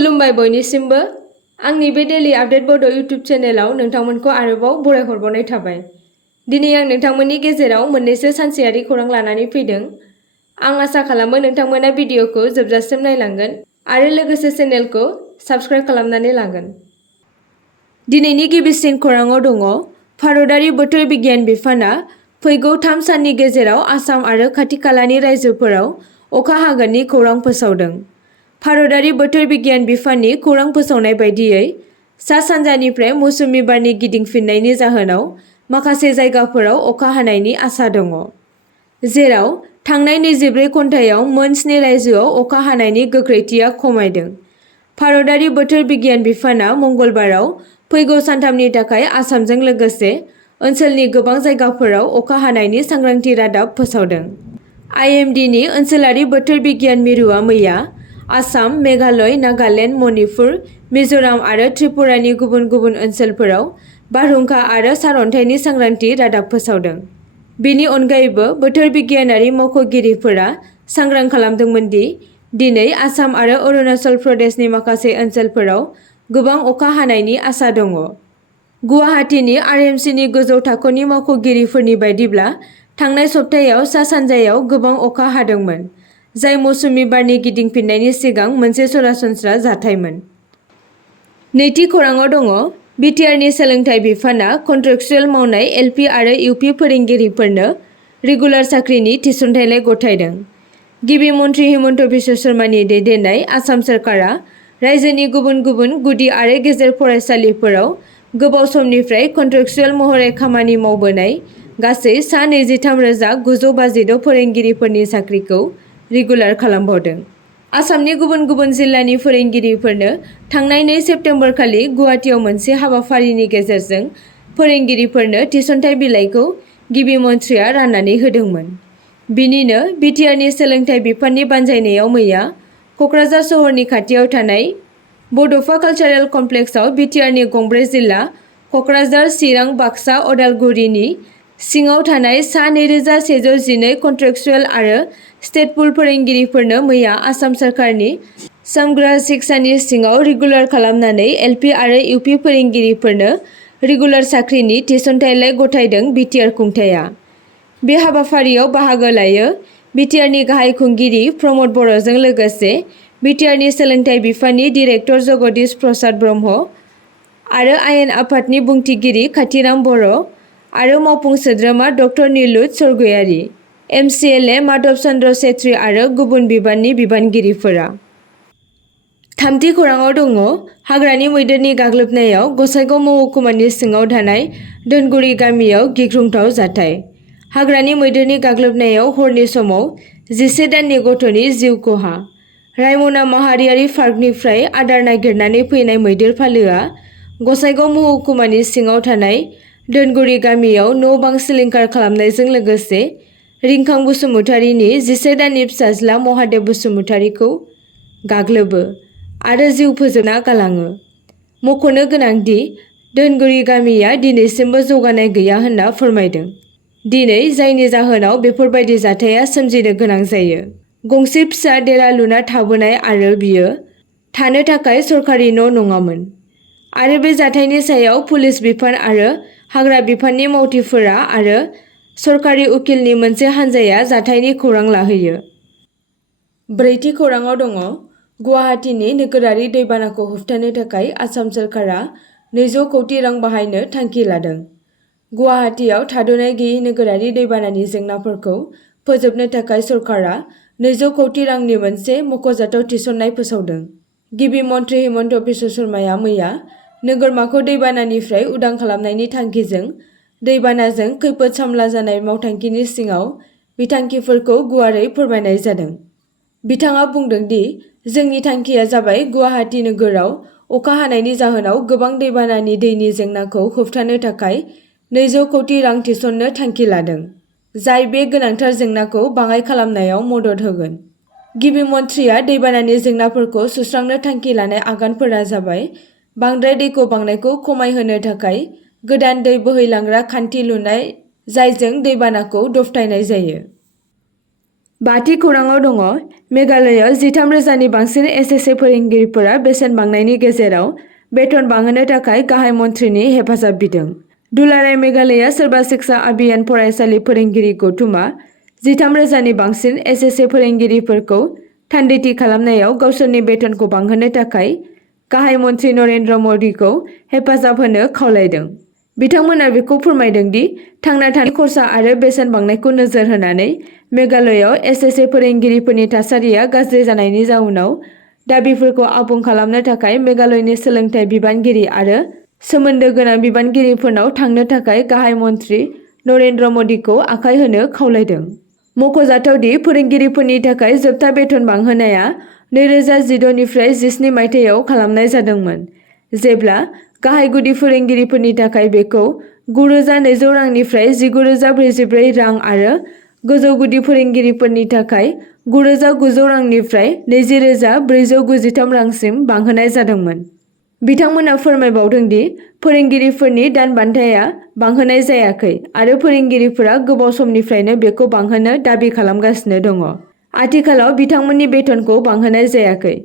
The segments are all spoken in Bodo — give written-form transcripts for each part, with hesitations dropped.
खुलुमबाय बयनिसिमबो आंनि बे डेली आपडेट बड' इउट्युब चेनेलाव नोंथांमोनखौ आरोबाव बरायहरबावनाय थाबाय। दिनै आं नोंथांमोननि गेजेराव मोननैसो सानसेयारि खौरां लानानै फैदों। आं आसा खालामो नोंथांमोना भिडिअखौ जोबजासिम नायलांगोन आरो लोगोसे चेनेलखौ साबस्क्राइब खालामनानै लागोन। दिनैनि गिबिसिन खौराङाव दङ भारतारि बोथोर बिगियान बिफाना फैगौ 3 साननि गेजेराव आसाम आरो खाथि-खालानि रायजोफोराव अखा हागोननि खौरां फोसावदों। भारतारि बोथोर बिगियान बिफाननि खौरां फोसावनाय बायदियै सा-सानजानिफ्राय मौसुमि बारनि गिदिंफिननायनि जाहोनाव माखासे जायगाफोराव अखा हानायनि आसा दङ, जेराव थांनाय 24 घन्टायाव मोन 7 रायजोआव अखा हानायनि गोख्रैथिया खमायदों। भारतारि बोथोर बिगियान बिफाना मंगलबाराव फैगौ सानथामनि थाखाय आसामजों लोगोसे ओनसोलनि गोबां जायगाफोराव अखा हानायनि सांग्रांथि रादाब फोसावदों। आइएमडीनि ओनसोलारि बोथोर बिगियान मिरुआ मैया आसाम, मेघालय, नागालेन्ड, मणिपुर, मिज'राम आरो त्रिपुरानि गुबुन गुबुन ओनसोलफोराव बारहुंखा आरो सारअन्थाइनि सांग्रांथि रादाब फोसावदों। बेनि अनगायैबो बोथोर बिगियानारि मावख'गिरिफोरा सांग्रां खालामदोंमोन दि दिनै आसाम आरो अरुणाचल प्रदेशनि माखासे ओनसोलफोराव गोबां अखा हानायनि आसा दङ। गुवाहाटीनि आरएमसीनि गोजौ थाखोनि मावख'गिरिफोरनि बायदिब्ला थांनाय सप्तायाव सा-सानजायाव गोबां अखा हादोंमोन, जाय मौसुमि बारनि गिदिंफिननायनि सिगां मोनसे सरासनस्रा जाथायमोन। नैथि खौराङाव दङ बिटिआरनि सोलोंथाइ बिफाना कन्ट्रेक्चुएल मावनाय एलपि आरो इउपि फोरोंगिरिफोरनो रेगुलार साख्रिनि थिसनथायलाइ गथायदों। गिबि मन्थ्रि हिमन्त बिश्व शर्मानि दैदेननाय आसाम सोरखारा रायजोनि गुबुन गुबुन गुदि आरो गेजेर फरायसालिफोराव गोबाव समनिफ्राय कन्ट्रेक्चुएल महरै खामानि मावबोनाय गासै सा 23,956 फोरोंगिरिफोरनि साख्रिखौ रेगुलार खालामबावदों। आसामनि गुबुन गुबुन जिल्लानि फोरोंगिरिफोरनो थांनाय 2 सेप्तेम्बर खालि गुवाहाटीआव मोनसे हाबाफारिनि गेजेरजों फोरोंगिरिफोरनो थिसनथाइ बिलाइखौ गिबि मन्थ्रिया राननानै होदोंमोन। बिनिनो बिटिआरनि सोलोंथाइ बिफाननि बानजायनायाव मैया क'क्राझार सहरनि खाथियाव थानाय बड'फा कालचारेल कमप्लेक्सआव बिटिआरनि गंब्रै जिल्ला क'क्राझार, चिरां, बाक्सा, अदालगुरिनि सिङाव थानाय सा 2,112 कन्ट्रेक्चुएल आरो स्टेट पुल फोरोंगिरिफोरनो मैया आसाम सोरखारनि समग्र शिक्षानि सिङाव रेगुलार खालामनानै एलपि आरो इउपि फोरोंगिरिफोरनो रेगुलार साख्रिनि थिसनथायलाइ गथायदों बिटिआर खुंथायआ। बे हाबाफारियाव बाहागो लायो बिटिआरनि गाहाय खुंगिरि प्रमद बर'जों लोगोसे बिटिआरनि सोलोंथाइ बिफाननि डिरेक्टर जगदीश प्रसाद ब्रह्म आरो आयेन आफादनि बुंथिगिरि काथिराम बर' आरो मावफुं सोद्रोमा डक्टर निलुत सरगयारी, एमसिएलए माधव चन्द्र सेत्री आरो गुबुन बिबाननि बिबानगिरिफोरा। थामथि खौराङाव दङ हाग्रानि मैदेरनि गाग्लोबनायाव गसाइगाव महकुमानि सिङाव थानाय धोनगुरि गामियाव गिख्रंथाव जाथाय। हाग्रानि मैदेरनि गाग्लोबनायाव हरनि समाव 11 दाननि गथ'नि जिउ खहा। रायमना माहारियारि पार्कनिफ्राय आदार नागिरनानै फैनाय मैदेर फालोआ गसाइगाव महकुमानि सिङाव थानाय धोनगुरि गामियाव न'-बां सिलिंखार खालामनायजों लोगोसे रिंखां बसुमतारीनि 11 दाननि फिसाज्ला महादेब बसुमतारीखौ गाग्लोबो आरो जिउ फोजोबना गालाङो। मख'नो गोनांदि धोनगुरि गामिया दिनैसिमबो जौगानाय गैया होनना फोरमायदों। दिनै जायनि जाहोनाव बेफोरबायदि जाथाया सोमजिनो गोनां जायो। गंसे फिसा देरा लुना थाबोनाय आरो बियो थानो थाखाय सरकारि न' नङामोन। आरो बे जाथायनि सायाव पुलिस बिफान आरो हाग्रा बिफाननि मावथिफोरा आरो सरकारि उकिलनि मोनसे हानजाया जाथायनि खौरां लाहैयो। ब्रैथि खौराङाव दङ गुवाहाटीनि नोगोरारि दैबानाखौ होबथानो थाखाय आसाम सोरखारा 200 कौटि रां बाहायनो थांखि लादों। गुवाहाटीआव थाद'नाय गैयै नोगोरारि दैबानानि जेंनाफोरखौ फोजोबनो थाखाय सरकारा 200 कौटि रांनि मोनसे मख'जाथाव थिसननाय फोसावदों। गिबि मन्थ्रि हिमन्त बिश्व शर्माया मैया नोगोरमाखौ दैबानानिफ्राय उदां खालामनायनि थांखिजों दैबानाजों खैफोद सामला जानाय मावथांखिनि सिङाव बिथांखिफोरखौ गुवारै फोरमायनाय जादों। बिथाङा बुंदों दि जोंनि थांखिया जाबाय गुवाहाटी नोगोराव अखा हानायनि जाहोनाव गोबां दैबानानि दैनि जेंनाखौ होबथानो थाखाय 200 कौटि रां थिसननो थांखि लादों, जाय बे गोनांथार जेंनाखौ बाङाइ खालामनायाव मदद होगोन। गिबि मन्थ्रिया दैबानानि जेंनाफोरखौ सुस्रांनो थांखि लानाय आगानफोरा जाबाय बांद्राय दैखौ बांनायखौ खमायहोनो थाखाय गोदान दै बोहैलांग्रा खान्थि लुनाय जायजों दैबानाखौ दबथायनाय जायो। 4. खौराङाव दङ गुवाहाटीनि 2 दालां लुनायनि थांखि। गुवाहाटीनि 2 दालां लुनायनि थांखि। गुवाहाटीनि 2 दालां लुनायनि थांखि। गुवाहाटीनि 2 दालां लुनायनि थांखि। बाथि खौराङाव दङ मेघालयआव 13,000नि बांसिन एसएसए फोरोंगिरिफोरा बेसेन बांनायनि गेजेराव बेथन बांहोनो थाखाय गाहाय मन्थ्रिनि हेफाजाब बिदों। दुलाराय मेघालयआ सोरबा शिक्षा अभियान फरायसालि फोरोंगिरि गौथुमा 13,000नि बांसिन एसएसए फोरोंगिरिफोरखौ थान्दैथि खालामनायाव गावसोरनि बेथनखौ बांहोनो थाखाय गाहाय मन्थ्रि नरेन्द्र मदिखौ हेफाजाब होनो खावलायदों। बिथांमोना बेखौ फोरमायदों दि थांना थानाय खरसा आरो बेसेन बांनायखौ नोजोर होनानै मेघालयआव एसएसए फोरोंगिरिफोरनि थासारिया गाज्रि जानायनि जाउनाव दाबिफोरखौ आबुं खालामनो थाखाय मेघालयनि सोलोंथाइ बिबानगिरि आरो सोमोन्दो गोनां बिबानगिरिफोरनाव थांनो थाखाय गाहाय मन्थ्रि नरेन्द्र मदिखौ आखाय होनो खावलायदों। मख'जाथाव दि फोरोंगिरिफोरनि थाखाय जोबथा बेथन बांहोनाया 2016 निफ्राय 17 मायथाइयाव खालामनाय जादोंमोन, जेब्ला गाहाय गुदि फोरोंगिरिफोरनि थाखाय बेखौ 9,200 रांनिफ्राय 19,044 रां आरो गोजौ गुदि फोरोंगिरिफोरनि थाखाय 9,900 रांनिफ्राय 20,493 रांसिम बांहोनाय जादोंमोन। बिथांमोना फोरमायबावदों दि फोरोंगिरिफोरनि दानबान्थाया बांहोनाय जायाखै आरो फोरोंगिरिफोरा गोबाव समनिफ्रायनो बेखौ बांहोनो दाबि खालामगासिनो दङ। आथिखालाव बिथांमोननि बेथनखौ बांहोनाय जायाखै,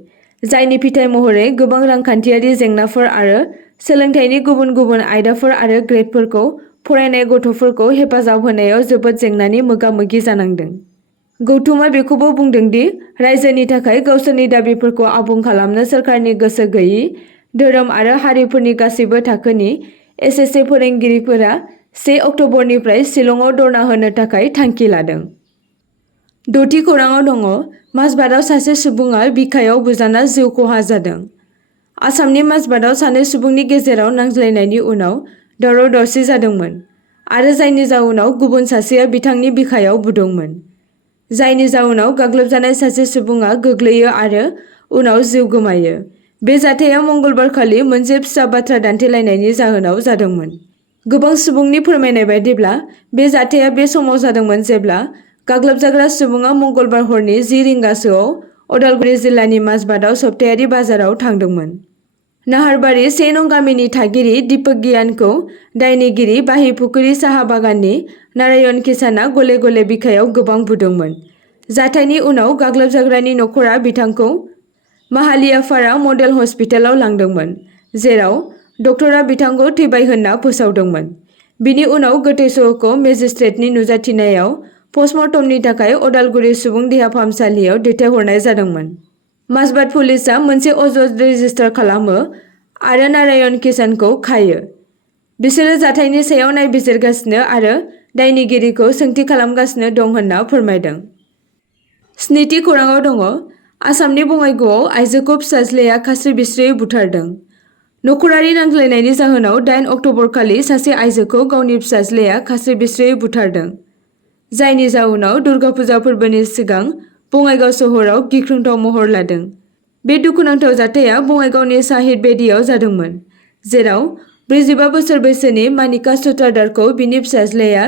जायनि फिथाय महरै गोबां रांखान्थियारि जेंनाफोर आरो सोलोंथाइनि गुबुन गुबुन आयदाफोर आरो ग्रेडफोरखौ फरायनाय गथ'फोरखौ हेफाजाब होनायाव जोबोद जेंनानि मोगा-मोगि जानांदों। गौतुमआ बेखौबो बुंदों दि रायजोनि थाखाय गावसोरनि दाबिफोरखौ आबुं खालामनो सोरखारनि गोसो गैयै धोरोम आरो हारिफोरनि गासैबो थाखोनि एसएसए फोरोंगिरिफोरा 1 अक्ट'बरनिफ्राय शिलंआव धर्ना होनो थाखाय थांखि लादों। द'थि खौराङाव दङ माजबाटआव सासे सुबुङा बिखायाव बुजाना जिउ खहा जादों। आसामनि माजबाटआव सानै सुबुंनि गेजेराव नांज्लायनायनि उनाव दावराव-दावसि जादोंमोन आरो जायनि जाउनाव गुबुन सासेया बिथांनि बिखायाव बुदोंमोन, जायनि जाउनाव गाग्लोबजानाय सासे सुबुङा गोग्लैयो आरो उनाव जिउ गोमायो। बे जाथाया मंगलबारखालि मोनसे फिसा बाथ्रा दान्थेलायनायनि जाहोनाव जादोंमोन। गोबां सुबुंनि फोरमायनाय बायदिब्ला बे जाथाया बे समाव जादोंमोन जेब्ला गाग्लोबजाग्रा सुबुङा मंगलबार हरनि 10 रिंगासोआव उदालगुरि जिल्लानि माजबाटआव सप्तायारि बाजाराव थांदोंमोन। नाहारबारि 1 नं गामिनि थागिरि दीपक गियानखौ दायनिगिरि बाहिपुखुरी साहा बागाननि नारायण किसानआ गले गले बिखायाव गोबां बुदोंमोन। जाथायनि उनाव गाग्लोबजाग्रानि नखरा बिथांखौ माहालियापारा मडेल हस्पिटालाव लांदोंमोन, जेराव डक्टरा बिथांखौ थैबाय होनना फोसावदोंमोन। बिनि उनाव गोथै सह'खौ मेजिस्ट्रेटनि नुजाथिनायाव पस्टमर्टमनि थाखाय उदालगुरि सुबुं देहा फाहामसालियाव दैथायहरनाय जादोंमोन। माजबाट पुलिसआ मोनसे अजद रेजिस्टार खालामो आरो नारायण किसानखौ खायो। बिसोरो जाथायनि सायाव नायबिजिरगासिनो आरो दायनिगिरिखौ सोंथि खालामगासिनो दं होनना फोरमायदों। स्निथि खौराङाव दङ आसामनि बङाइगावआव आइजोखौ फिसाज्लाया खास्रि-बिस्रियै बुथारदों। नखरारि नांज्लायनायनि जाहोनाव 8 अक्ट'बरखालि सासे आइजोखौ गावनि फिसाज्लाया खास्रि-बिस्रियै बुथारदों, जायनि जाउनाव दुर्गा फुजा फोरबोनि सिगां बङाइगाव सोहोराव गिख्रंथाव महर लादों। बे दुखुनांथाव जाथाया बङाइगावनि साहिद बेदियाव जादोंमोन, जेराव 45 बोसोर बैसोनि मानिका सुतारदारखौ बिनि फिसाज्लाया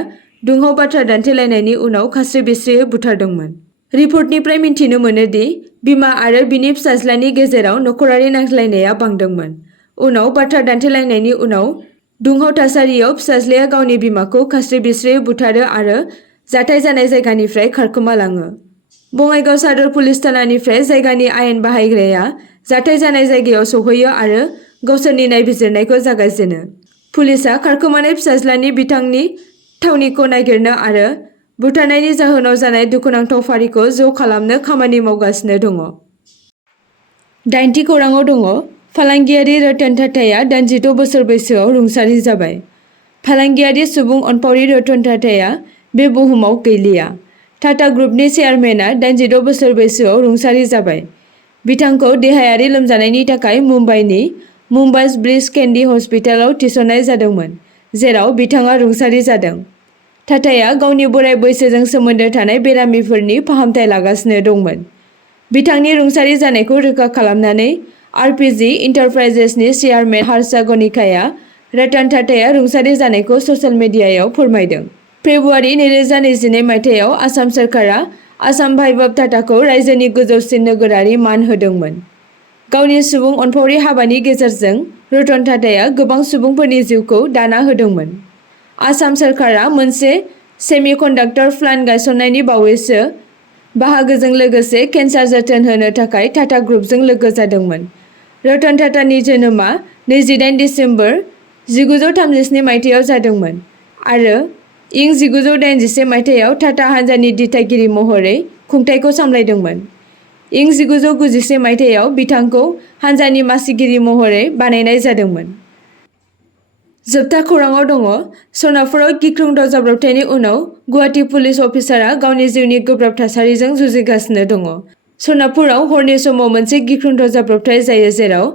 दुंहाव बाथ्रा दान्थेलायनायनि उनाव खास्रि-बिस्रियै बुथारदोंमोन। रिपर्टनिफ्राय मिन्थिनो मोनो दि बिमा आरो बिनि फिसाज्लानि गेजेराव नखरारि नांज्लायनाया बांदोंमोन। उनाव बाथ्रा दान्थेलायनायनि उनाव दुंहाव थासारियाव फिसाज्लाया गावनि बिमाखौ खास्रि-बिस्रियै बुथारो आरो जाथाय जानाय जायगानिफ्राय खारखोमालाङो। बङाइगाव सदर पुलिस थानानिफ्राय जायगानि आयेन बाहायग्राया जाथाय जानाय जायगायाव सौहैयो आरो गावसोरनि नायबिजिरनायखौ जागायजेनो। पुलिसआ खारखोमानाय फिसाज्लानि बिथांनि थावनिखौ नागिरनो आरो बुथारनायनि जाहोनाव जानाय दुखुनांथाव फारिखौ ज' खालामनो खामानि मावगासिनो दङ। 8थि खौराङाव दङ फालांगियारि रतन टाटाया 86 बोसोर बैसोआव रुंसारि जाबाय। फालांगियारि सुबुं अनफावरि रतन टाटाया बे बुहुमाव गैलिया। टाटा ग्रुपनि चेयारमेनआ 86 बोसोर बैसोआव रुंसारि जाबाय। बिथांखौ देहायारि लोमजानायनि थाखाय मुम्बाइनि मुम्बाइस ब्रिज केन्डी हस्पिटालाव थिसननाय जादोंमोन, जेराव बिथाङा रुंसारि जादों। टाटाया गावनि बोराय बैसोजों सोमोन्दो थानाय बेरामिफोरनि फाहामथाय लागासिनो दंमोन। बिथांनि रुंसारि जानायखौ रोखा खालामनानै आरपिजी एन्टारप्राइजेसनि चेयारमेन हार्षा गणिकाया रतन टाटाया रुंसारि जानायखौ ससियेल मिडियायाव फोरमायदों। फेब्रुवारि 2022 मायथाइयाव आसाम सोरखारा आसाम भाइबब टाटाखौ रायजोनि गोजौसिन नोगोरारि मान होदोंमोन। गावनि सुबुं अनफावरि हाबानि गेजेरजों रतन टाटाया गोबां सुबुंफोरनि जिउखौ दाना होदोंमोन। आसाम सोरखारा मोनसे सेमिकन्डाक्टर प्लान्ट गायसननायनि बावैसो बाहागोजों लोगोसे केन्सार जोथोन होनो थाखाय टाटा ग्रुपजों लोगो जादोंमोन। रतन टाटानि जोनोमा 28 दिसेम्बर 1937 मायथाइयाव जादोंमोन आरो इं 1981 मायथाइयाव टाटा हानजानि दिथागिरि महरै खुंथायखौ सामलायदोंमोन। इं 1991 मायथाइयाव बिथांखौ हानजानि मासिगिरि महरै बानायनाय जादोंमोन। जोबथा खौराङाव दङ सनापुराव गिख्रंथाव जाब्रबथायनि उनाव गुवाहाटी पुलिस अफिसारआ गावनि जिउनि गोब्राब थासारिजों जुजिगासिनो दङ। सनापुराव हरनि समाव मोनसे गिख्रंथाव जाब्रबथाय जायो जेराव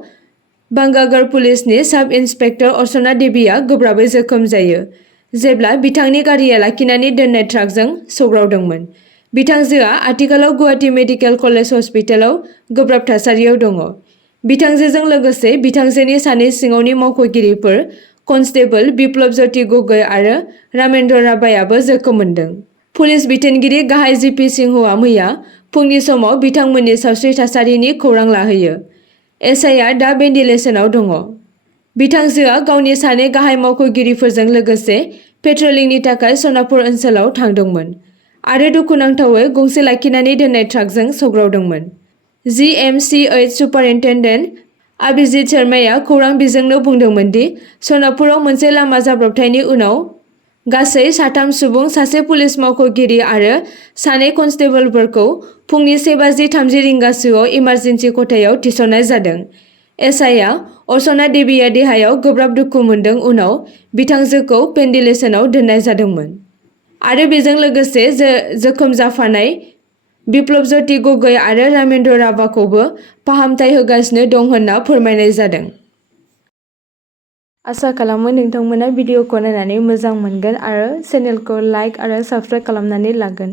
बांगागड़ पुलिसनि साब इन्सपेक्टर अर्चना देवीआ गोब्राबै जोखोम जायो जेब्ला बिथांनि गारिया लाखिनानै दोननाय ट्राकजों सौग्रावदोंमोन। बिथांजोआ आथिखालाव गुवाहाटी मेडिकेल कलेज हस्पिटालाव गोब्राब थासारियाव दङ। बिथांजोजों लोगोसे बिथांजोनि सानै सिङावनि मावख'गिरिफोर कनस्टेबल बिप्लब ज्योति गगৈ आरो रामेन्द्र राभायाबो जोखोम मोनदों। पुलिस बिथोनगिरि गाहाय जिपि सिंहआ मैया फुंनि समाव बिथांमोननि सावस्रि थासारिनि खौरां लाहोयो। एसआइआ दा भेन्टिलेसनाव दङ। बिथांजोआ गावनि सानै गाहाय मावख'गिरिफोरजों लोगोसे पेट्रलिंनि थाखाय सनापुर ओनसोलाव थांदोंमोन आरो दुखुनांथावै गंसे लाखिनानै दोननाय ट्राकजों सौग्रावदोंमोन। जिएमसिएइच सुपारिनटेन्डेन्ट अभिजित शर्माया खौरां बिजोंनो बुंदोंमोन दि सनापुराव मोनसे लामा जाब्रबथायनि उनाव गासै 3 सुबुं, सासे पुलिस मावख'गिरि आरो 2 कनस्टेबलफोरखौ फुंनि 1:30 रिंगासोआव इमारजेन्सि खथायाव थिसननाय जादों। एसआइआ अर्चना देवीआ देहायाव गोब्राब दुखु मोनदों उनाव बिथांजोखौ भेन्टिलेसनाव दोननाय जादोंमोन आरो बेजों लोगोसे जोखोम जाफानाय बिप्लब ज्योति गगৈ आरो रामेन्द्र राभाखौबो फाहामथाय होगासिनो दं होनना फोरमायनाय जादों। आसा खालामो नोंथांमोना भिडिअखौ नायनानै मोजां मोनगोन आरो चेनेलखौ लाइक आरो साबस्क्राइब खालामनानै लागोन।